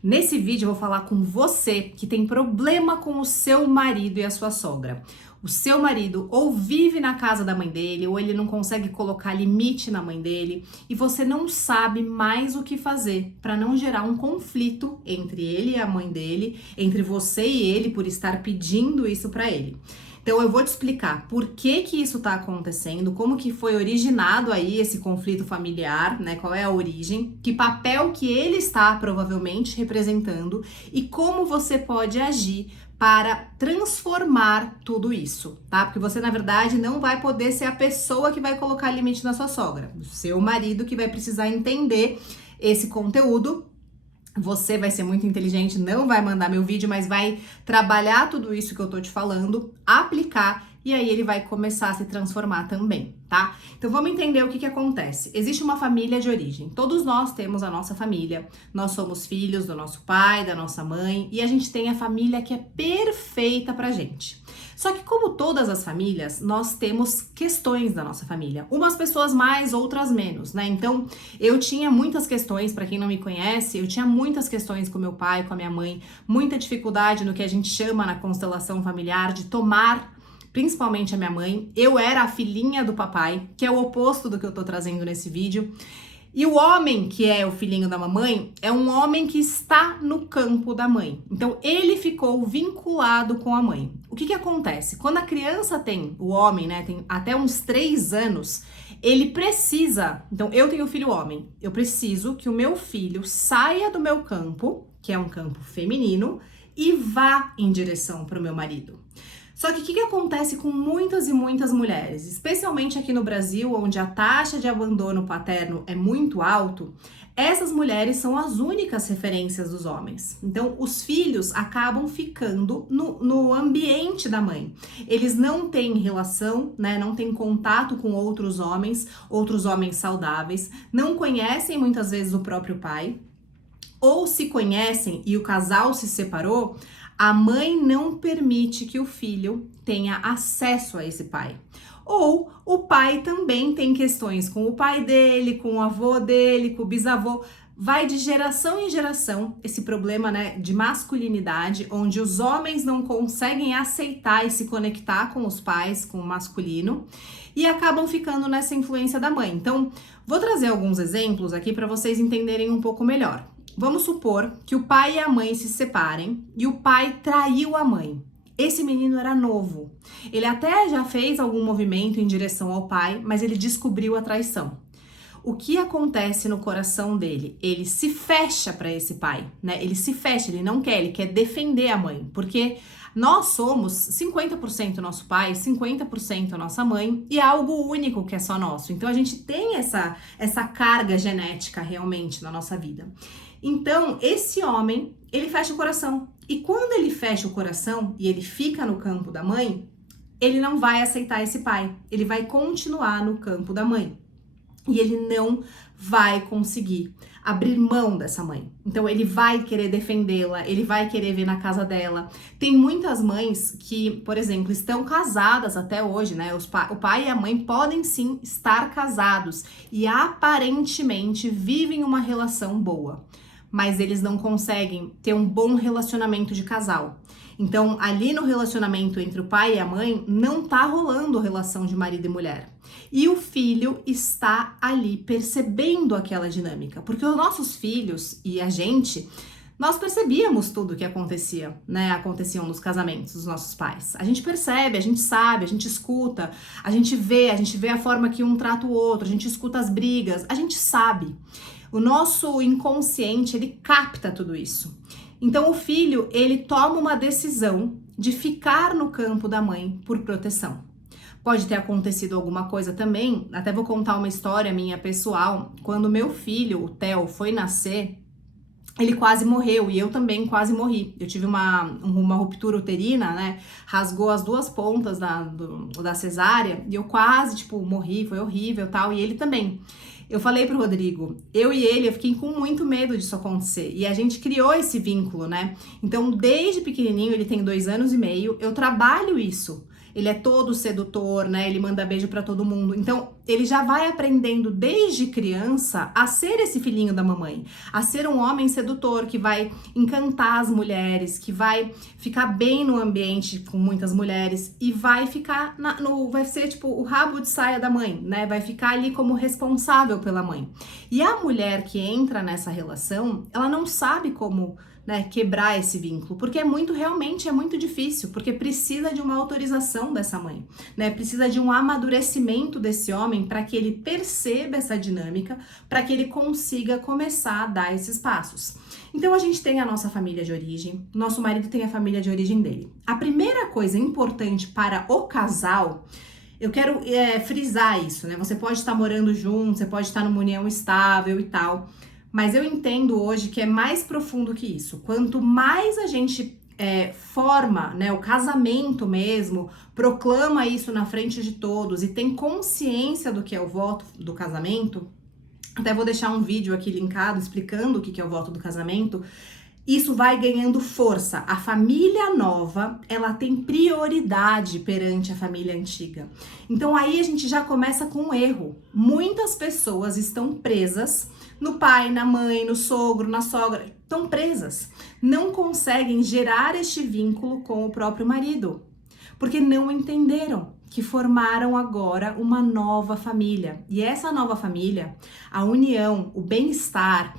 Nesse vídeo eu vou falar com você que tem problema com o seu marido e a sua sogra. O seu marido ou vive na casa da mãe dele, ou ele não consegue colocar limite na mãe dele, e você não sabe mais o que fazer para não gerar um conflito entre ele e a mãe dele, entre você e ele por estar pedindo isso para ele. Então eu vou te explicar por que que isso tá acontecendo, como que foi originado aí esse conflito familiar, né? Qual é a origem, que papel que ele está provavelmente representando e como você pode agir para transformar tudo isso, tá? Porque você, na verdade, não vai poder ser a pessoa que vai colocar limite na sua sogra. O seu marido que vai precisar entender esse conteúdo. Você vai ser muito inteligente, não vai mandar meu vídeo, mas vai trabalhar tudo isso que eu tô te falando, aplicar, e aí ele vai começar a se transformar também, tá? Então vamos entender o que acontece. Existe uma família de origem. Todos nós temos a nossa família. Nós somos filhos do nosso pai, da nossa mãe, e a gente tem a família que é perfeita pra gente. Só que como todas as famílias, nós temos questões da nossa família. Umas pessoas mais, outras menos, né? Então, eu tinha muitas questões, para quem não me conhece, eu tinha muitas questões com meu pai, com a minha mãe, muita dificuldade no que a gente chama na constelação familiar de tomar, principalmente a minha mãe. Eu era a filhinha do papai, que é o oposto do que eu tô trazendo nesse vídeo. E o homem que é o filhinho da mamãe é um homem que está no campo da mãe. Então ele ficou vinculado com a mãe. O que acontece? Quando a criança tem, o homem, né, tem até uns 3 anos, ele precisa, então eu tenho filho homem, eu preciso que o meu filho saia do meu campo, que é um campo feminino, e vá em direção para o meu marido. Só que o que acontece com muitas e muitas mulheres, especialmente aqui no Brasil, onde a taxa de abandono paterno é muito alto, essas mulheres são as únicas referências dos homens. Então, os filhos acabam ficando no ambiente da mãe. Eles não têm relação, né, não têm contato com outros homens saudáveis, não conhecem muitas vezes o próprio pai, ou se conhecem e o casal se separou, a mãe não permite que o filho tenha acesso a esse pai. Ou o pai também tem questões com o pai dele, com o avô dele, com o bisavô. Vai de geração em geração esse problema, né, de masculinidade, onde os homens não conseguem aceitar e se conectar com os pais, com o masculino, e acabam ficando nessa influência da mãe. Então, vou trazer alguns exemplos aqui para vocês entenderem um pouco melhor. Vamos supor que o pai e a mãe se separem e o pai traiu a mãe. Esse menino era novo. Ele até já fez algum movimento em direção ao pai, mas ele descobriu a traição. O que acontece no coração dele? Ele se fecha para esse pai, né? Ele se fecha, ele não quer, ele quer defender a mãe, porque nós somos 50% nosso pai, 50% nossa mãe e é algo único que é só nosso. Então a gente tem essa carga genética realmente na nossa vida. Então, esse homem, ele fecha o coração. E quando ele fecha o coração e ele fica no campo da mãe, ele não vai aceitar esse pai. Ele vai continuar no campo da mãe. E ele não vai conseguir abrir mão dessa mãe. Então, ele vai querer defendê-la, ele vai querer ver na casa dela. Tem muitas mães que, por exemplo, estão casadas até hoje, né? O pai e a mãe podem sim estar casados e aparentemente vivem uma relação boa, mas eles não conseguem ter um bom relacionamento de casal. Então, ali no relacionamento entre o pai e a mãe, não tá rolando relação de marido e mulher. E o filho está ali percebendo aquela dinâmica, porque os nossos filhos e a gente, nós percebíamos tudo o que acontecia, né? Aconteciam nos casamentos dos nossos pais. A gente percebe, a gente sabe, a gente escuta, a gente vê a forma que um trata o outro, a gente escuta as brigas, a gente sabe. O nosso inconsciente, ele capta tudo isso. Então o filho, ele toma uma decisão de ficar no campo da mãe por proteção. Pode ter acontecido alguma coisa também, até vou contar uma história minha pessoal. Quando meu filho, o Theo, foi nascer, ele quase morreu e eu também quase morri. Eu tive uma ruptura uterina, né? Rasgou as 2 pontas da cesárea e eu quase, morri, foi horrível e tal, e ele também. Eu falei pro Rodrigo, eu fiquei com muito medo disso acontecer. E a gente criou esse vínculo, né? Então, desde pequenininho, ele tem 2 anos e meio, eu trabalho isso. Ele é todo sedutor, né? Ele manda beijo pra todo mundo. Então, ele já vai aprendendo desde criança a ser esse filhinho da mamãe, a ser um homem sedutor que vai encantar as mulheres, que vai ficar bem no ambiente com muitas mulheres e vai ficar vai ser tipo o rabo de saia da mãe, né? Vai ficar ali como responsável pela mãe. E a mulher que entra nessa relação, ela não sabe como, né, quebrar esse vínculo, porque realmente é muito difícil, porque precisa de uma autorização dessa mãe, né? Precisa de um amadurecimento desse homem para que ele perceba essa dinâmica, para que ele consiga começar a dar esses passos. Então a gente tem a nossa família de origem, nosso marido tem a família de origem dele. A primeira coisa importante para o casal, eu quero frisar isso, né? Você pode estar morando junto, você pode estar numa união estável e tal, mas eu entendo hoje que é mais profundo que isso. Quanto mais a gente forma, né, o casamento mesmo, proclama isso na frente de todos e tem consciência do que é o voto do casamento, até vou deixar um vídeo aqui linkado explicando o que é o voto do casamento, isso vai ganhando força. A família nova, ela tem prioridade perante a família antiga. Então aí a gente já começa com um erro. Muitas pessoas estão presas no pai, na mãe, no sogro, na sogra. Estão presas. Não conseguem gerar este vínculo com o próprio marido. Porque não entenderam que formaram agora uma nova família. E essa nova família, a união, o bem-estar,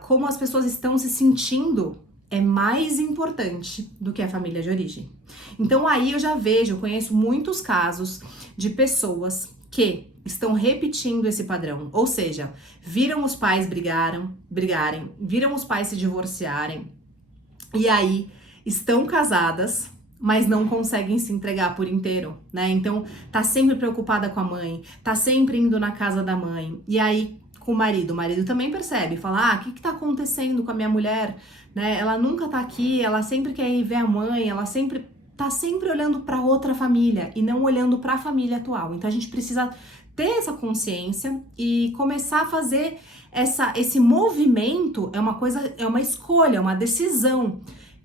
como as pessoas estão se sentindo é mais importante do que a família de origem. Então aí eu conheço muitos casos de pessoas que estão repetindo esse padrão, ou seja, viram os pais brigarem, viram os pais se divorciarem e aí estão casadas, mas não conseguem se entregar por inteiro, né? Então tá sempre preocupada com a mãe, tá sempre indo na casa da mãe e aí com o marido também percebe, fala, o que tá acontecendo com a minha mulher, né? Ela nunca tá aqui, ela sempre quer ir ver a mãe, ela tá sempre olhando para outra família e não olhando para a família atual. Então a gente precisa ter essa consciência e começar a fazer esse movimento, é uma escolha, uma decisão.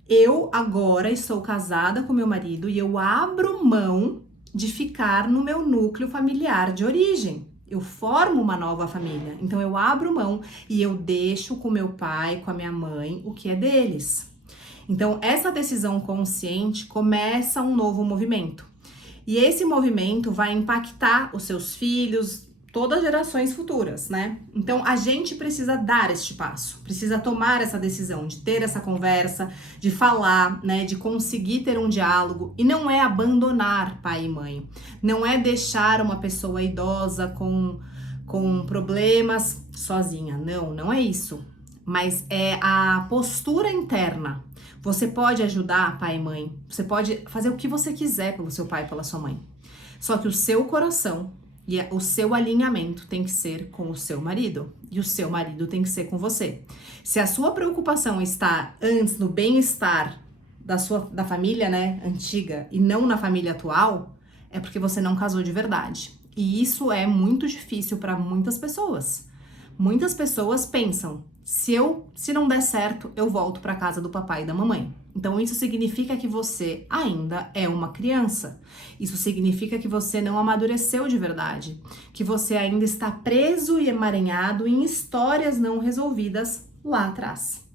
Eu agora estou casada com meu marido e eu abro mão de ficar no meu núcleo familiar de origem. Eu formo uma nova família, então eu abro mão e eu deixo com meu pai, com a minha mãe, o que é deles. Então essa decisão consciente começa um novo movimento. E esse movimento vai impactar os seus filhos, todas as gerações futuras, né? Então a gente precisa dar este passo, precisa tomar essa decisão de ter essa conversa, de falar, né? De conseguir ter um diálogo e não é abandonar pai e mãe, não é deixar uma pessoa idosa com problemas sozinha, não é isso. Mas é a postura interna. Você pode ajudar pai e mãe, você pode fazer o que você quiser pelo seu pai e pela sua mãe. Só que o seu coração e o seu alinhamento tem que ser com o seu marido. E o seu marido tem que ser com você. Se a sua preocupação está antes no bem-estar da família, né, antiga e não na família atual, é porque você não casou de verdade. E isso é muito difícil para muitas pessoas. Muitas pessoas pensam, se não der certo, eu volto para casa do papai e da mamãe. Então isso significa que você ainda é uma criança. Isso significa que você não amadureceu de verdade, que você ainda está preso e emaranhado em histórias não resolvidas lá atrás.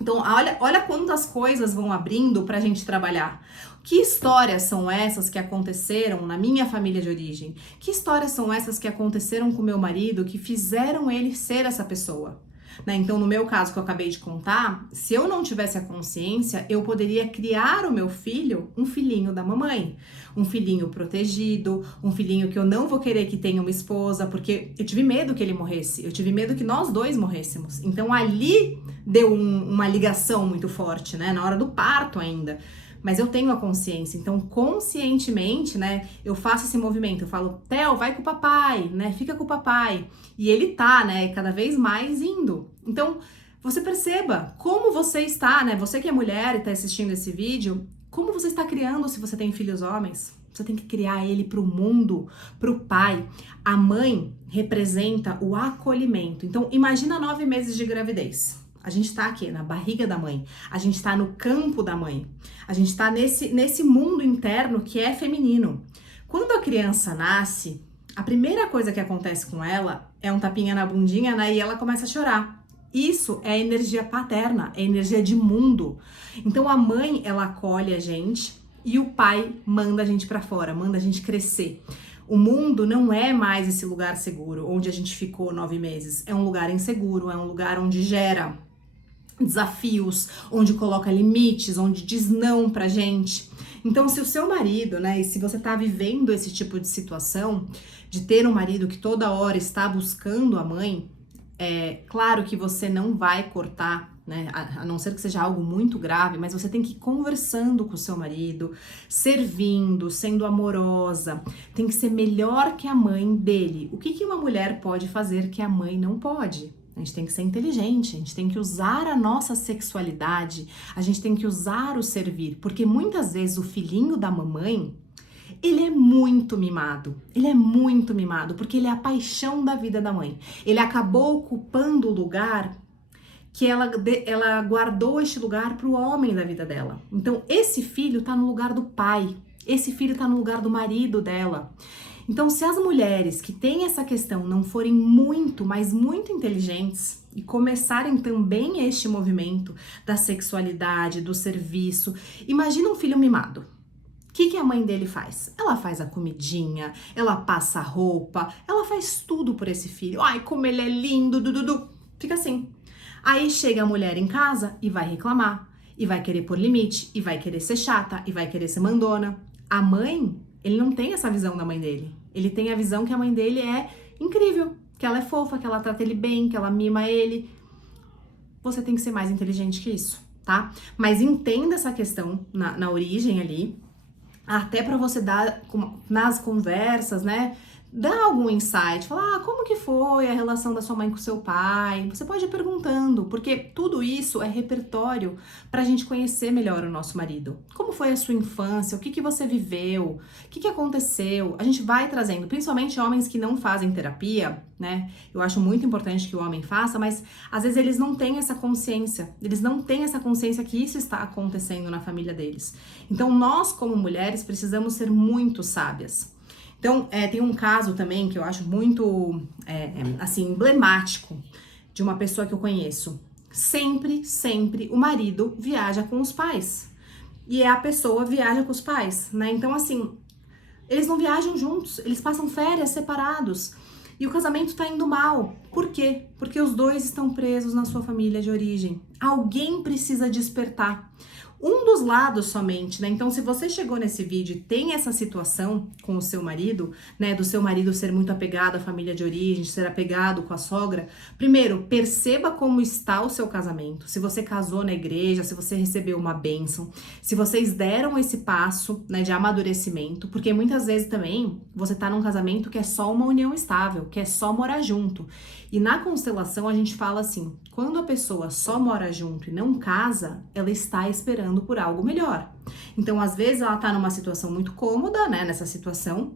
Então olha quantas coisas vão abrindo pra gente trabalhar. Que histórias são essas que aconteceram na minha família de origem? Que histórias são essas que aconteceram com meu marido que fizeram ele ser essa pessoa? Né? Então, no meu caso que eu acabei de contar, se eu não tivesse a consciência, eu poderia criar o meu filho um filhinho da mamãe, um filhinho protegido, um filhinho que eu não vou querer que tenha uma esposa, porque eu tive medo que ele morresse, eu tive medo que nós dois morrêssemos. Então, ali deu uma ligação muito forte, né? Na hora do parto ainda. Mas eu tenho a consciência, então conscientemente, né, eu faço esse movimento, eu falo, Theo, vai com o papai, né, fica com o papai, e ele tá, né, cada vez mais indo. Então, você perceba como você está, né, você que é mulher e tá assistindo esse vídeo, como você está criando se você tem filhos homens. Você tem que criar ele pro mundo, pro pai. A mãe representa o acolhimento. Então, imagina 9 meses de gravidez. A gente tá aqui na barriga da mãe, a gente tá no campo da mãe, a gente tá nesse mundo interno que é feminino. Quando a criança nasce, a primeira coisa que acontece com ela é um tapinha na bundinha, né? E ela começa a chorar. Isso é energia paterna, é energia de mundo. Então a mãe, ela acolhe a gente e o pai manda a gente pra fora, manda a gente crescer. O mundo não é mais esse lugar seguro onde a gente ficou 9 meses. É um lugar inseguro, é um lugar onde gera desafios, onde coloca limites, onde diz não pra gente. Então, se o seu marido, né, e se você tá vivendo esse tipo de situação, de ter um marido que toda hora está buscando a mãe, é claro que você não vai cortar, né, a não ser que seja algo muito grave, mas você tem que ir conversando com o seu marido, servindo, sendo amorosa, tem que ser melhor que a mãe dele. O que uma mulher pode fazer que a mãe não pode? A gente tem que ser inteligente, a gente tem que usar a nossa sexualidade, a gente tem que usar o servir, porque muitas vezes o filhinho da mamãe, ele é muito mimado, porque ele é a paixão da vida da mãe. Ele acabou ocupando o lugar que ela guardou este lugar para o homem da vida dela. Então esse filho tá no lugar do pai, esse filho tá no lugar do marido dela. Então, se as mulheres que têm essa questão não forem muito, mas muito inteligentes e começarem também este movimento da sexualidade, do serviço, imagina um filho mimado. O que a mãe dele faz? Ela faz a comidinha, ela passa a roupa, ela faz tudo por esse filho. Ai, como ele é lindo, dududu. Fica assim. Aí chega a mulher em casa e vai reclamar, e vai querer pôr limite, e vai querer ser chata, e vai querer ser mandona. A mãe, ele não tem essa visão da mãe dele. Ele tem a visão que a mãe dele é incrível, que ela é fofa, que ela trata ele bem, que ela mima ele. Você tem que ser mais inteligente que isso, tá? Mas entenda essa questão na origem ali, até pra você dar nas conversas, né? Dá algum insight, falar, como que foi a relação da sua mãe com o seu pai? Você pode ir perguntando, porque tudo isso é repertório pra gente conhecer melhor o nosso marido. Como foi a sua infância? O que você viveu? O que aconteceu? A gente vai trazendo, principalmente homens que não fazem terapia, né? Eu acho muito importante que o homem faça, mas às vezes eles não têm essa consciência. Eles não têm essa consciência que isso está acontecendo na família deles. Então nós, como mulheres, precisamos ser muito sábias. Então, tem um caso também que eu acho muito, assim, emblemático de uma pessoa que eu conheço. Sempre o marido viaja com os pais. E a pessoa viaja com os pais, né? Então, assim, eles não viajam juntos, eles passam férias separados. E o casamento tá indo mal. Por quê? Porque os dois estão presos na sua família de origem. Alguém precisa despertar. Um dos lados somente, né? Então, se você chegou nesse vídeo e tem essa situação com o seu marido, né? Do seu marido ser muito apegado à família de origem, ser apegado com a sogra. Primeiro, perceba como está o seu casamento. Se você casou na igreja, se você recebeu uma bênção, se vocês deram esse passo, né? De amadurecimento, porque muitas vezes também você tá num casamento que é só uma união estável, que é só morar junto. E na constelação a gente fala assim, quando a pessoa só mora junto e não casa, ela está esperando por algo melhor. Então, às vezes, ela tá numa situação muito cômoda, né? Nessa situação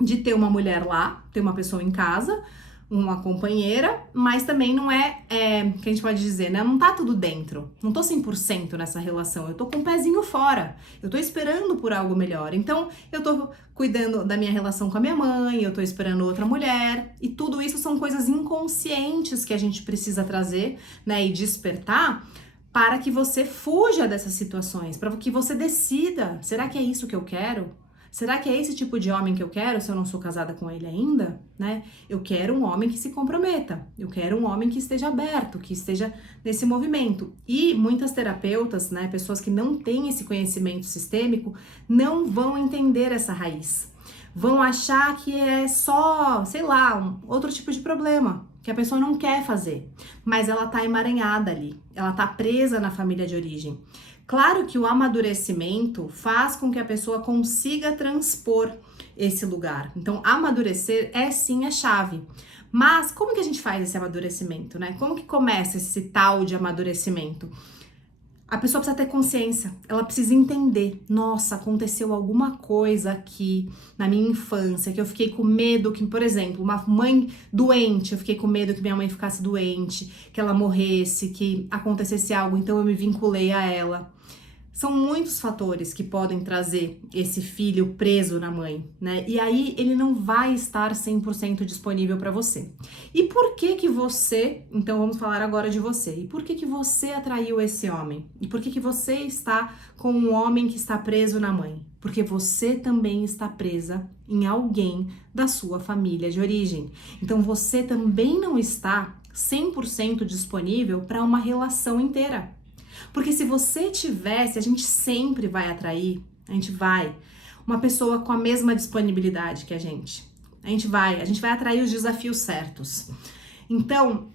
de ter uma mulher lá, ter uma pessoa em casa, uma companheira, mas também não que a gente pode dizer, né? Não tá tudo dentro. Não tô 100% nessa relação. Eu tô com o pezinho fora. Eu tô esperando por algo melhor. Então, eu tô cuidando da minha relação com a minha mãe, eu tô esperando outra mulher. E tudo isso são coisas inconscientes que a gente precisa trazer, né? E despertar para que você fuja dessas situações, para que você decida, será que é isso que eu quero? Será que é esse tipo de homem que eu quero se eu não sou casada com ele ainda, né? Eu quero um homem que se comprometa, eu quero um homem que esteja aberto, que esteja nesse movimento. E muitas terapeutas, né, pessoas que não têm esse conhecimento sistêmico, não vão entender essa raiz. Vão achar que é só, sei lá, outro tipo de problema, que a pessoa não quer fazer, mas ela tá emaranhada ali, ela tá presa na família de origem. Claro que o amadurecimento faz com que a pessoa consiga transpor esse lugar. Então, amadurecer é sim a chave. Mas como que a gente faz esse amadurecimento, né? Como que começa esse tal de amadurecimento? A pessoa precisa ter consciência, ela precisa entender, nossa, aconteceu alguma coisa aqui na minha infância, que eu fiquei com medo que, por exemplo, uma mãe doente, eu fiquei com medo que minha mãe ficasse doente, que ela morresse, que acontecesse algo, então eu me vinculei a ela. São muitos fatores que podem trazer esse filho preso na mãe, né? E aí ele não vai estar 100% disponível para você. E por que que você, então vamos falar agora de você. E por que que você atraiu esse homem? E por que que você está com um homem que está preso na mãe? Porque você também está presa em alguém da sua família de origem. Então você também não está 100% disponível para uma relação inteira. Porque se você tivesse, a gente sempre vai atrair, uma pessoa com a mesma disponibilidade que a gente. A gente vai atrair os desafios certos. Então,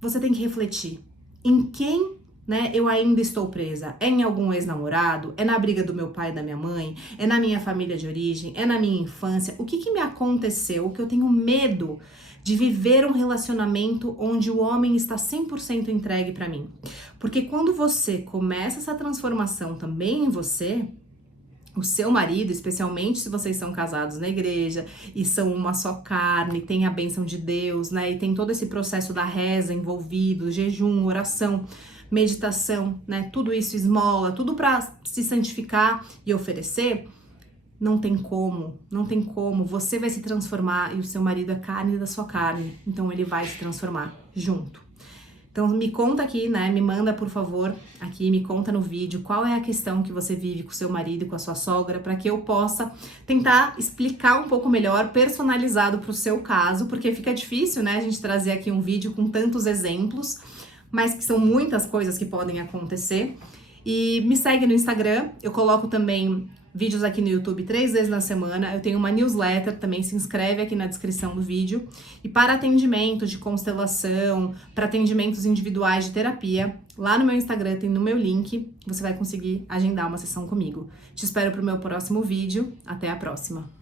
você tem que refletir em quem, né, eu ainda estou presa. É em algum ex-namorado? É na briga do meu pai e da minha mãe? É na minha família de origem? É na minha infância? O que que me aconteceu que eu tenho medo de viver um relacionamento onde o homem está 100% entregue para mim? Porque quando você começa essa transformação também em você, o seu marido, especialmente se vocês são casados na igreja e são uma só carne, tem a bênção de Deus, né? E tem todo esse processo da reza envolvido, jejum, oração, meditação, né? Tudo isso, esmola, tudo para se santificar e oferecer. Não tem como, você vai se transformar e o seu marido é carne da sua carne, então ele vai se transformar junto. Então me conta aqui, né, me manda por favor aqui, me conta no vídeo qual é a questão que você vive com o seu marido e com a sua sogra, para que eu possa tentar explicar um pouco melhor, personalizado para o seu caso, porque fica difícil, né, a gente trazer aqui um vídeo com tantos exemplos, mas que são muitas coisas que podem acontecer. E me segue no Instagram, eu coloco também vídeos aqui no YouTube 3 vezes na semana. Eu tenho uma newsletter também, se inscreve aqui na descrição do vídeo. E para atendimento de constelação, para atendimentos individuais de terapia, lá no meu Instagram tem no meu link, você vai conseguir agendar uma sessão comigo. Te espero para o meu próximo vídeo. Até a próxima!